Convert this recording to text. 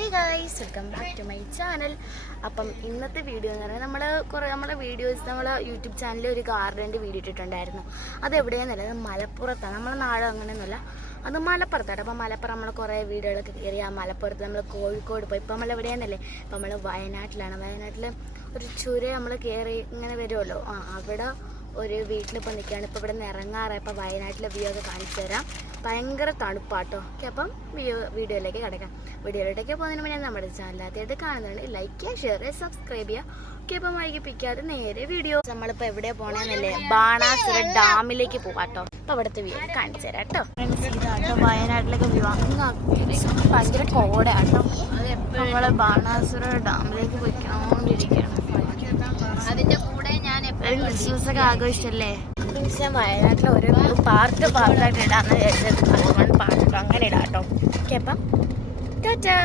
Hey guys, welcome back to my channel. അപ്പം ഇന്നത്തെ video എന്ന് പറഞ്ഞാൽ നമ്മുടെ വീഡിയോസ് നമ്മളെ യൂട്യൂബ് ചാനലിൽ ഒരു ഗാർഡൻ്റെ വീഡിയോ ഇട്ടിട്ടുണ്ടായിരുന്നു. അത് എവിടെയെന്നല്ല, അത് മലപ്പുറത്താണ്. നമ്മളെ നാട് അങ്ങനെയൊന്നുമല്ല, അത് മലപ്പുറത്താണ്. അപ്പം മലപ്പുറം നമ്മൾ കുറേ വീഡിയോകളൊക്കെ കയറി. ആ മലപ്പുറത്ത് നമ്മൾ കോഴിക്കോട് പോയി. ഇപ്പം നമ്മൾ എവിടെയെന്നല്ലേ, ഇപ്പം നമ്മൾ വയനാട്ടിലാണ്. വയനാട്ടിൽ ഒരു ചുരം നമ്മൾ കയറി ഇങ്ങനെ വരുമല്ലോ, അവിടെ ഒരു വീട്ടിലിപ്പോൾ നിൽക്കുകയാണ്. ഇപ്പോൾ ഇവിടെ നിന്ന് ഇറങ്ങാറായപ്പോൾ വയനാട്ടിലെ വ്യൂ ഒക്കെ കാണിച്ചു തരാം. ഭയങ്കര തണുപ്പാട്ടോ. ഓക്കെ, അപ്പം വീഡിയോയിലേക്ക് കിടക്കാം. വീഡിയോയിലേക്ക് പോകുന്നതിന് മുന്നേ നമ്മുടെ ചാനൽ ആദ്യമായിട്ട് കാണുന്നുണ്ട് ലൈക്ക് ചെയ്യുക, ഷെയർ ചെയ്യുക, സബ്സ്ക്രൈബ് ചെയ്യുക. ഓക്കെ, അപ്പം വൈകിപ്പിക്കാതെ നേരെ വീഡിയോ. നമ്മളിപ്പോൾ എവിടെ പോകണമെന്നല്ലേ, ബാണാസുര ഡാമിലേക്ക് പോകാട്ടോ. അപ്പോൾ അവിടുത്തെ വ്യൂ കാണിച്ചു തരാം കേട്ടോ. ഫ്രണ്ട്സ്, ഇതാട്ടോ വയനാട്ടിലേക്ക് വ്യൂ. അങ്ങ് ഭയങ്കര കോടയാട്ടോ. നമ്മൾ ബാണാസുര ഡാമിലേക്ക് പോയിക്കൊണ്ടിരിക്കുകയാണ്. അതിന്റെ കൂടെ ഞാൻ ക്രിസ്മസ് ഒക്കെ ആഘോഷിച്ചല്ലേ. ഞാൻ വയനാട്ടിലെ ഒരു പാർട്ടായിട്ട് ഇടാന്ന് വിചാരിച്ചത്. അതുകൊണ്ട് പാർട്ട് അങ്ങനെ ഇടാട്ടോ. ഓക്കെ, അപ്പം ടാറ്റാ.